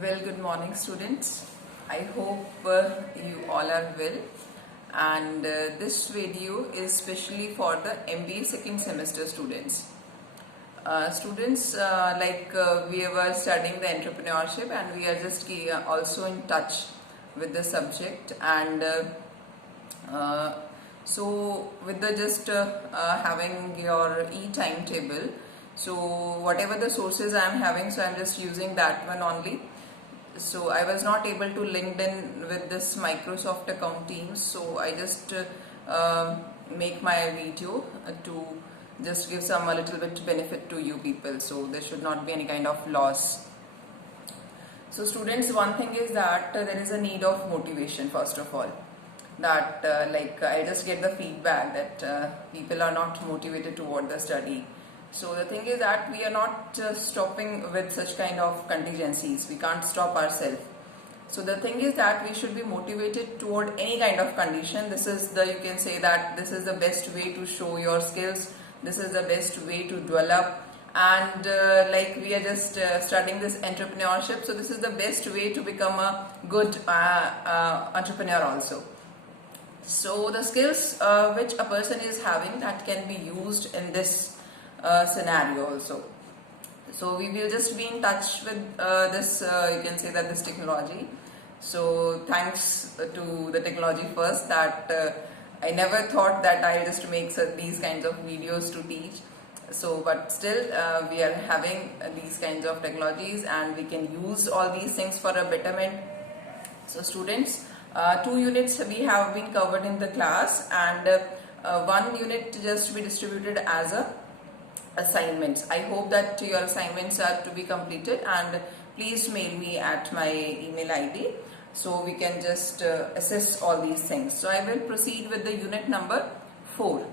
Well, good morning, students. I hope you all are well. And this video is specially for the MBA second semester students. We were studying the entrepreneurship, and we are just also in touch with the subject. And so, with the just having your e-timetable, so whatever the sources I am having, so I am just using that one only. So I was not able to link in with this Microsoft account Teams, so I just make my video to just give some a little bit benefit to you people, so there should not be any kind of loss. So students, one thing is that there is a need of motivation first of all, that I just get the feedback that people are not motivated toward the study. So the thing is that we are not stopping with such kind of contingencies. We can't stop ourselves. So the thing is that we should be motivated toward any kind of condition. This is the, you can say that this is the best way to show your skills. This is the best way to develop. And we are just studying this entrepreneurship. So this is the best way to become a good entrepreneur also. So the skills which a person is having, that can be used in this scenario also. So we will just be in touch with this you can say that this technology. So thanks to the technology first, that I never thought that I'll just make these kinds of videos to teach. So but still we are having these kinds of technologies, and we can use all these things for a betterment. So students, 2 units we have been covered in the class, and 1 unit just be distributed as a assignments. I hope that your assignments are to be completed, and please mail me at my email ID so we can just assess all these things. So I will proceed with the unit number 4.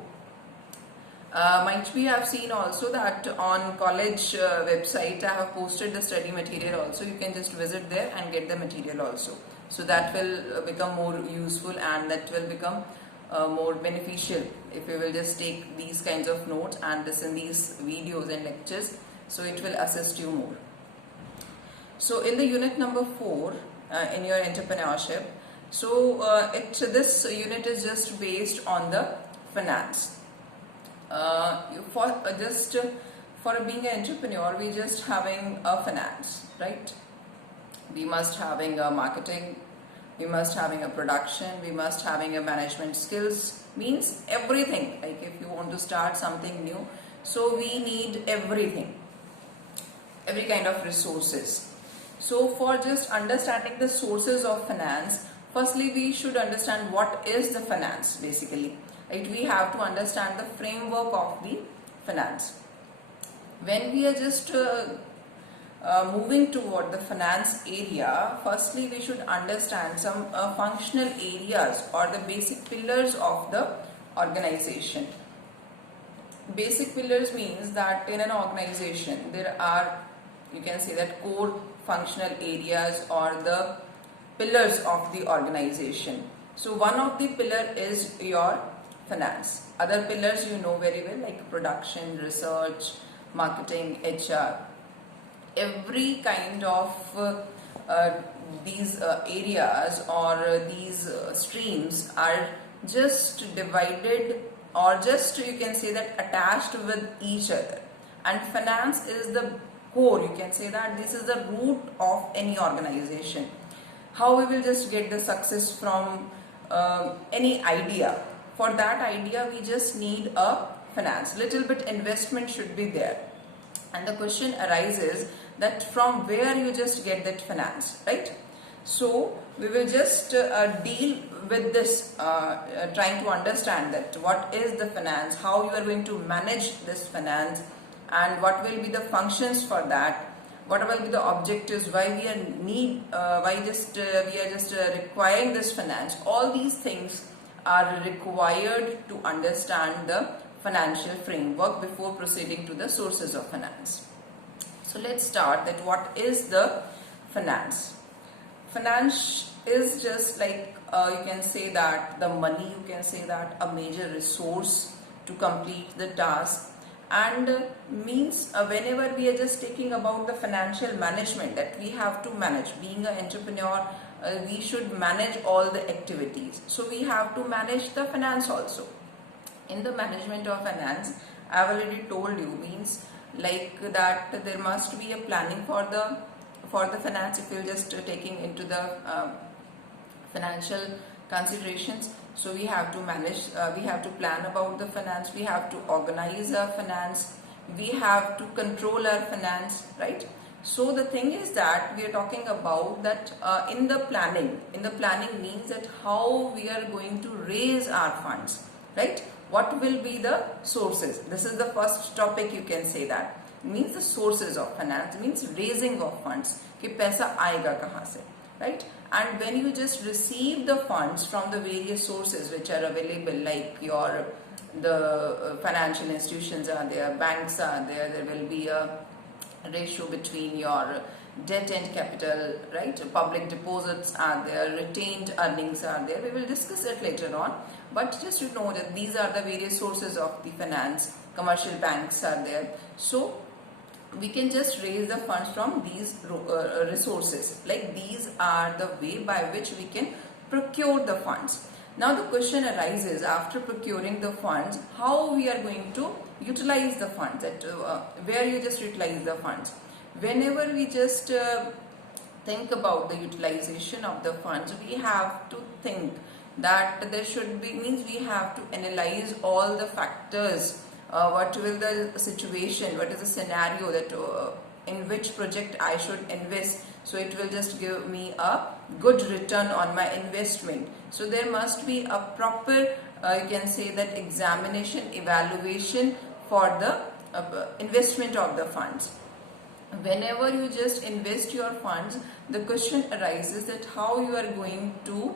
Might be I have seen also that on college website I have posted the study material also. You can just visit there and get the material also. So that will become more useful, and that will become more beneficial if you will just take these kinds of notes and listen these videos and lectures. So it will assist you more. So in the unit number 4 in your entrepreneurship, so this unit is just based on the finance. For being an entrepreneur, we just having a finance, right? We must having a marketing, we must having a production, we must having a management skills, means everything. Like if you want to start something new, so we need everything, every kind of resources. So for just understanding the sources of finance, firstly we should understand what is the finance basically, right? We have to understand the framework of the finance. When we are just moving toward the finance area, firstly we should understand some functional areas or the basic pillars of the organization. Basic pillars means that in an organization there are, you can say that, core functional areas or the pillars of the organization. So one of the pillar is your finance. Other pillars you know very well, like production, research, marketing, HR. Every kind of these areas or these streams are just divided, or just you can say that attached with each other, and finance is the core. You can say that this is the root of any organization. How we will just get the success from any idea. For that idea we just need a finance. Little bit investment should be there, and the question arises that from where you just get that finance, right? So we will just deal with this, trying to understand that what is the finance, how you are going to manage this finance, and what will be the functions for that, what will be the objectives, why we are just requiring this finance. All these things are required to understand the financial framework before proceeding to the sources of finance. So let's start that what is the finance. Finance is just like you can say that the money, you can say that a major resource to complete the task, And means whenever we are just taking about the financial management that we have to manage, being an entrepreneur, we should manage all the activities, so we have to manage the finance also. In the management of finance, I've already told you, means like that there must be a planning for the finance. If you're just taking into the financial considerations, so we have to manage, we have to plan about the finance, we have to organize our finance, we have to control our finance, right? So the thing is that we are talking about that in the planning means that how we are going to raise our funds, right? What will be the sources? This is the first topic, you can say that means the sources of finance, means raising of funds, कि पैसा आएगा कहाँ से, right? And when you just receive the funds from the various sources which are available, like the financial institutions are there, banks are there, there will be a ratio between your debt and capital, right? Public deposits are there, retained earnings are there. We will discuss it later on, but just to know that these are the various sources of the finance. Commercial banks are there, so we can just raise the funds from these resources. Like these are the way by which we can procure the funds. Now the question arises, after procuring the funds, how we are going to utilize the funds, that where you just utilize the funds. Whenever we just think about the utilization of the funds, we have to think that there should be, means we have to analyze all the factors. What will the situation, what is the scenario that in which project I should invest, so it will just give me a good return on my investment. So there must be a proper you can say that examination, evaluation for the investment of the funds. Whenever you just invest your funds, the question arises that how you are going to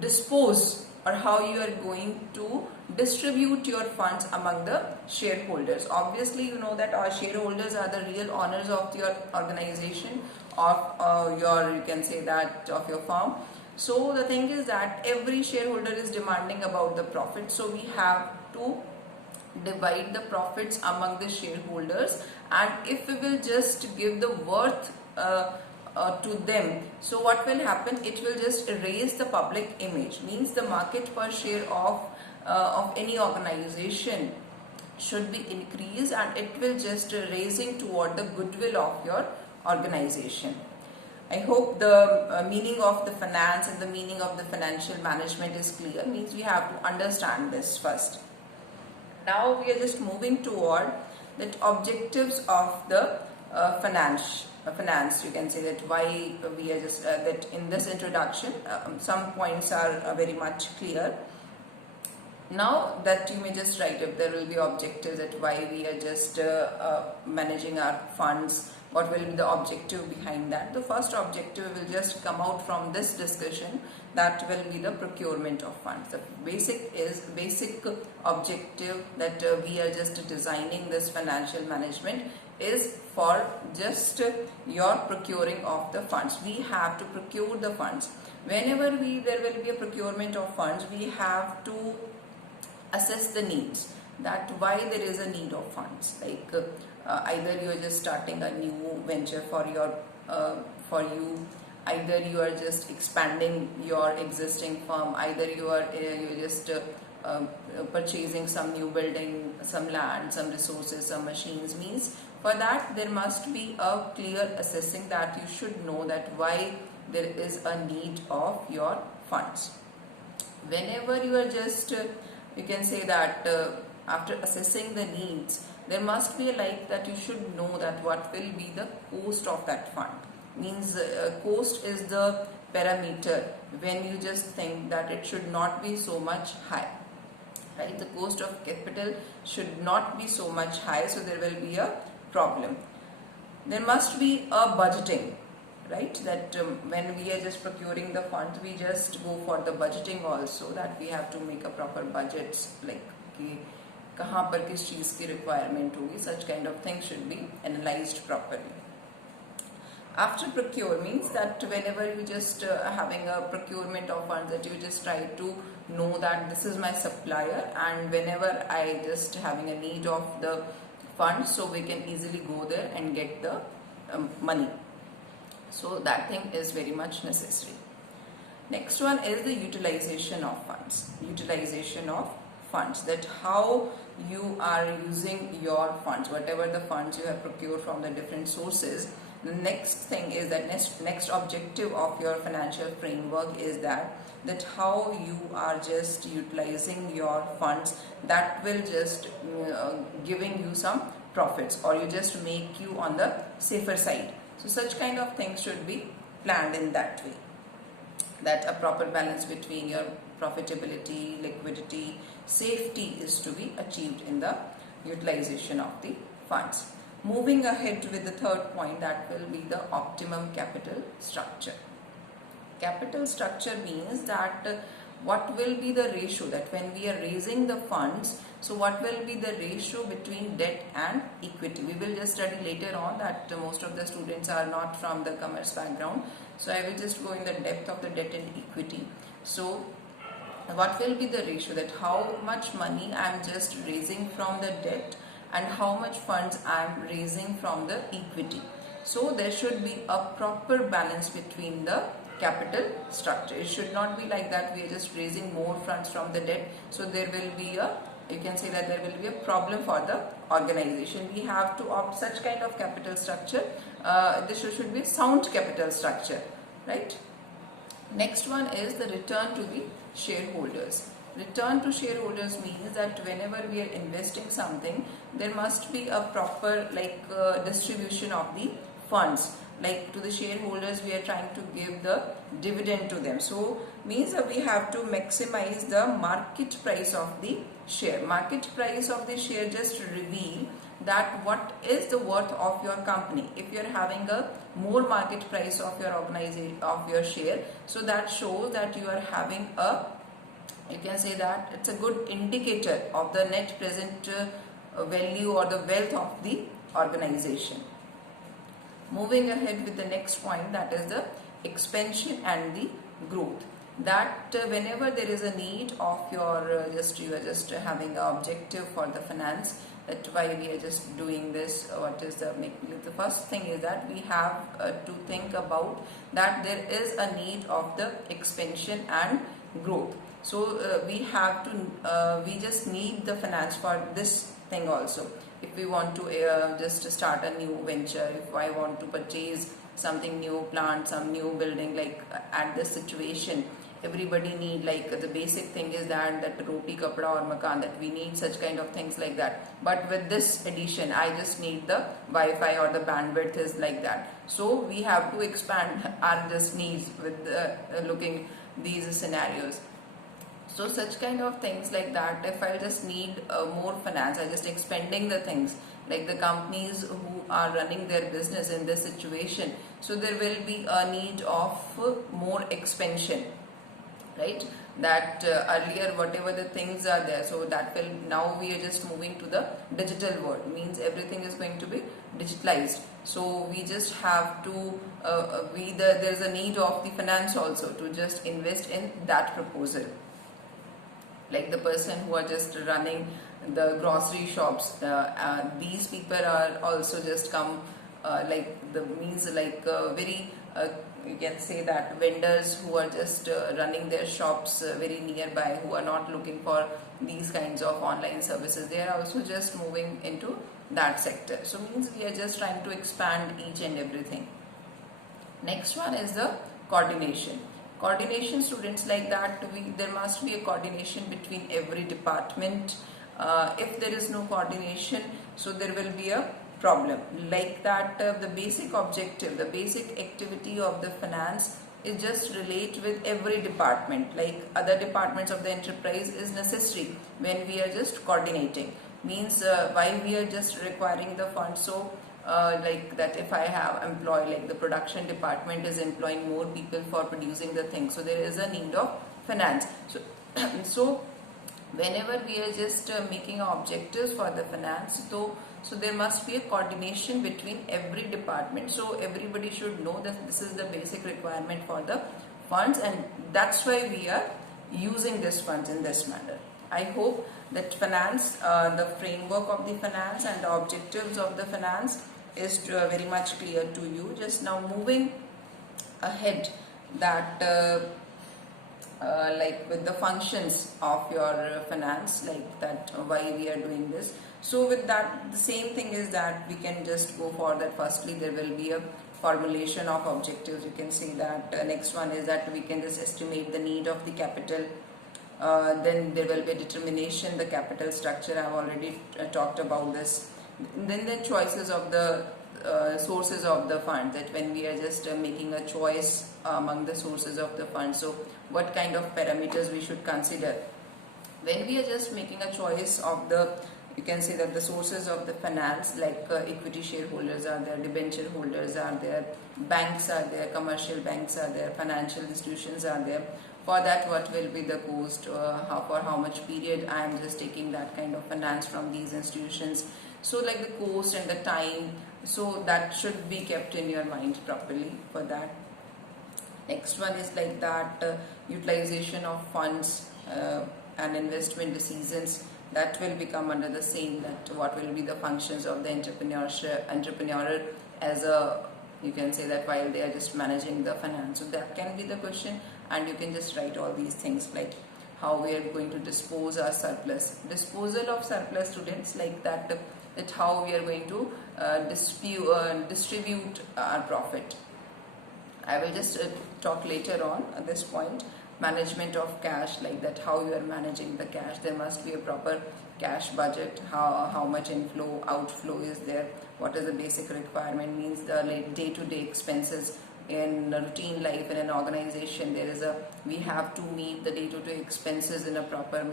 dispose or how you are going to distribute your funds among the shareholders. Obviously, you know that our shareholders are the real owners of your organization, of your, you can say that, of your firm. So the thing is that every shareholder is demanding about the profit, so we have to divide the profits among the shareholders, and if we will just give the worth to them, so what will happen, it will just raise the public image, means the market per share of any organization should be increased, and it will just raising toward the goodwill of your organization. I hope the meaning of the finance and the meaning of the financial management is clear, means we have to understand this first. Now we are just moving toward that objectives of the finance, you can say that why we are just that in this introduction some points are very much clear. Now that you may just write if there will be objectives, that why we are just managing our funds, what will be the objective behind that. The first objective will just come out from this discussion, that will be the procurement of funds. The basic objective that we are just designing this financial management is for just your procuring of the funds. We have to procure the funds. Whenever there will be a procurement of funds, we have to assess the needs, that why there is a need of funds. Like either you are just starting a new venture for you, either you are just expanding your existing firm, either you are just purchasing some new building, some land, some resources, some machines. Means for that there must be a clear assessing, that you should know that why there is a need of your funds. Whenever you are just you can say that after assessing the needs, there must be like that you should know that what will be the cost of that fund. Means cost is the parameter when you just think that it should not be so much high, right? The cost of capital should not be so much high, so there will be a problem. There must be a budgeting, right? That when we are just procuring the funds, we just go for the budgeting also, that we have to make a proper budgets, like कि कहाँ पर किस चीज़ की requirement होगी, such kind of things should be analyzed properly. After procure means that whenever you just having a procurement of funds, that you just try to know that this is my supplier, and whenever I just having a need of the fund, so we can easily go there and get the money. So that thing is very much necessary. Next one is the utilization of funds. Utilization of funds, that how you are using your funds, whatever the funds you have procured from the different sources. The next thing is that next objective of your financial framework is that how you are just utilizing your funds that will just giving you some profits, or you just make you on the safer side. So such kind of things should be planned in that way, that a proper balance between your profitability, liquidity, safety is to be achieved in the utilization of the funds. Moving ahead with the third point, that will be the optimum capital structure. Capital structure means that what will be the ratio, that when we are raising the funds, so what will be the ratio between debt and equity. We will just study later on that most of the students are not from the commerce background, so I will just go in the depth of the debt and equity. So what will be the ratio, that how much money I am just raising from the debt and how much funds I am raising from the equity. So there should be a proper balance between the capital structure. It should not be like that we are just raising more funds from the debt, so there will be a, you can say that there will be a problem for the organization. We have to opt such kind of capital structure. This should be sound capital structure, right? Next one is the return to the shareholders. Return to shareholders means that whenever we are investing something, there must be a proper distribution of the funds. Like to the shareholders, we are trying to give the dividend to them. So means that we have to maximize the market price of the share. Market price of the share just reveal that what is the worth of your company. If you are having a more market price of your organization, of your share, so that shows that you are having a, you can say that it's a good indicator of the net present value or the wealth of the organization. Moving ahead with the next point, that is the expansion and the growth. That whenever there is a need of your you are just having an objective for the finance, that why we are just doing this, what is the first thing is that we have to think about that there is a need of the expansion and growth. So we have to we just need the finance for this thing also. If we want to just start a new venture, if I want to purchase something new, plant some new building, like at this situation everybody need, like the basic thing is that roti, kapda or makan, that we need such kind of things like that. But with this addition, I just need the Wi-Fi or the bandwidth is like that. So we have to expand our just needs with looking these scenarios. So such kind of things like that, if I just need more finance, I just expanding the things, like the companies who are running their business in this situation, so there will be a need of more expansion, right? That earlier whatever the things are there, so that will, now we are just moving to the digital world, means everything is going to be digitalized. So we just have to there's a need of the finance also to just invest in that proposal. Like the person who are just running the grocery shops, these people are also just come like the means like very you can say that vendors who are just running their shops very nearby, who are not looking for these kinds of online services, they are also just moving into that sector. So means we are just trying to expand each and everything. Next one is the coordination. Coordination, students, like that there must be a coordination between every department. If there is no coordination, so there will be a problem. Like that the basic objective, the basic activity of the finance is just relate with every department, like other departments of the enterprise is necessary when we are just coordinating. Means why we are just requiring the funds. So like that if I have employed, like the production department is employing more people for producing the thing, so there is a need of finance. So so whenever we are just making objectives for the finance, so there must be a coordination between every department. So everybody should know that this is the basic requirement for the funds, and that's why we are using these funds in this manner. I hope that finance, the framework of the finance and the objectives of the finance is very much clear to you. Just now moving ahead, that like with the functions of your finance, like that why we are doing this. So with that, the same thing is that we can just go for that. Firstly, there will be a formulation of objectives. You can see that next one is that we can just estimate the need of the capital. Then there will be a determination, the capital structure. I've already talked about this. Then the choices of the sources of the fund, that when we are just making a choice among the sources of the fund, so what kind of parameters we should consider when we are just making a choice of the, you can say that the sources of the finance, like equity shareholders are there, debenture holders are there, banks are there, commercial banks are there, financial institutions are there. For that, what will be the cost, for how much period I am just taking that kind of finance from these institutions. So like the cost and the time, so that should be kept in your mind properly for that. Next one is like that utilization of funds and investment decisions, that will become under the same, that what will be the functions of the entrepreneur as a, you can say that while they are just managing the finance. So that can be the question, and you can just write all these things like how we are going to dispose our surplus. Disposal of surplus, students, like that how we are going to distribute our profit. I will just talk later on at this point. Management of cash, like that how you are managing the cash. There must be a proper cash budget, how much inflow outflow is there, what is the basic requirement, means the day-to-day expenses in routine life in an organization. There is a, we have to meet the day-to-day expenses in a proper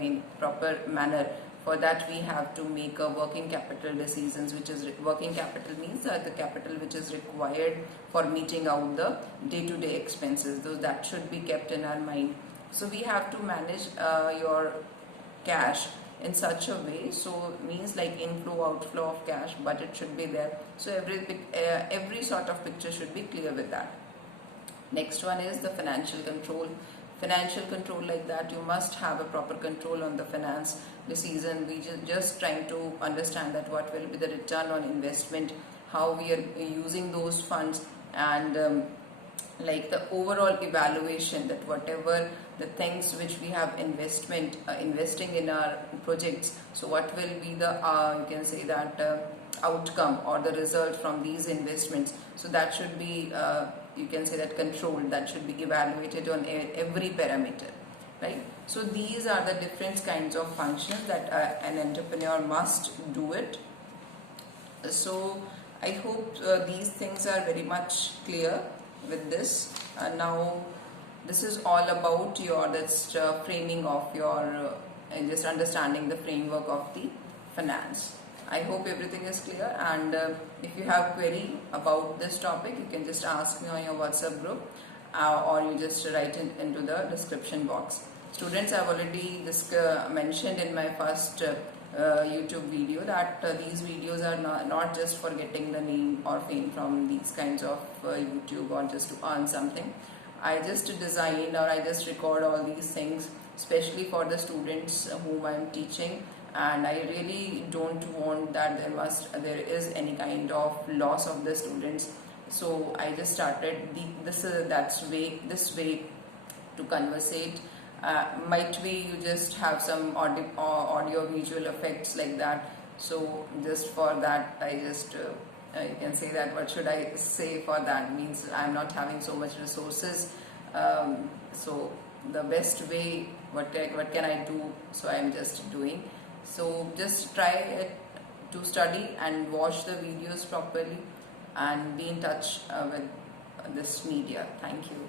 manner. For that, we have to make a working capital decisions, which is working capital means the capital which is required for meeting out the day-to-day expenses. Those that should be kept in our mind. So we have to manage your cash in such a way. So means like inflow, outflow of cash, budget should be there. So every sort of picture should be clear with that. Next one is the financial control. Financial control, like that you must have a proper control on the finance decision. We just trying to understand that what will be the return on investment, how we are using those funds, and like the overall evaluation, that whatever the things which we have investing in our projects, so what will be the you can say that outcome or the result from these investments. So that should be you can say that controlled, that should be evaluated on every parameter, right? So these are the different kinds of functions that an entrepreneur must do it. So I hope these things are very much clear with this. Now this is all about your framing of your and just understanding the framework of the finance. I hope everything is clear, and if you have query about this topic, you can just ask me on your WhatsApp group, or you just write into the description box. Students, I have already mentioned in my first YouTube video that these videos are not just for getting the name or fame from these kinds of YouTube or just to earn something. I just design or I just record all these things especially for the students whom I am teaching, and I really don't want that there is any kind of loss of the students. So I just started this way to conversate. Might be you just have some audio visual effects like that. So just for that, I just you can say that what should I say for that, means I'm not having so much resources. So the best way, what can I do? So I'm just doing. So just try it to study and watch the videos properly and be in touch with this media. Thank you.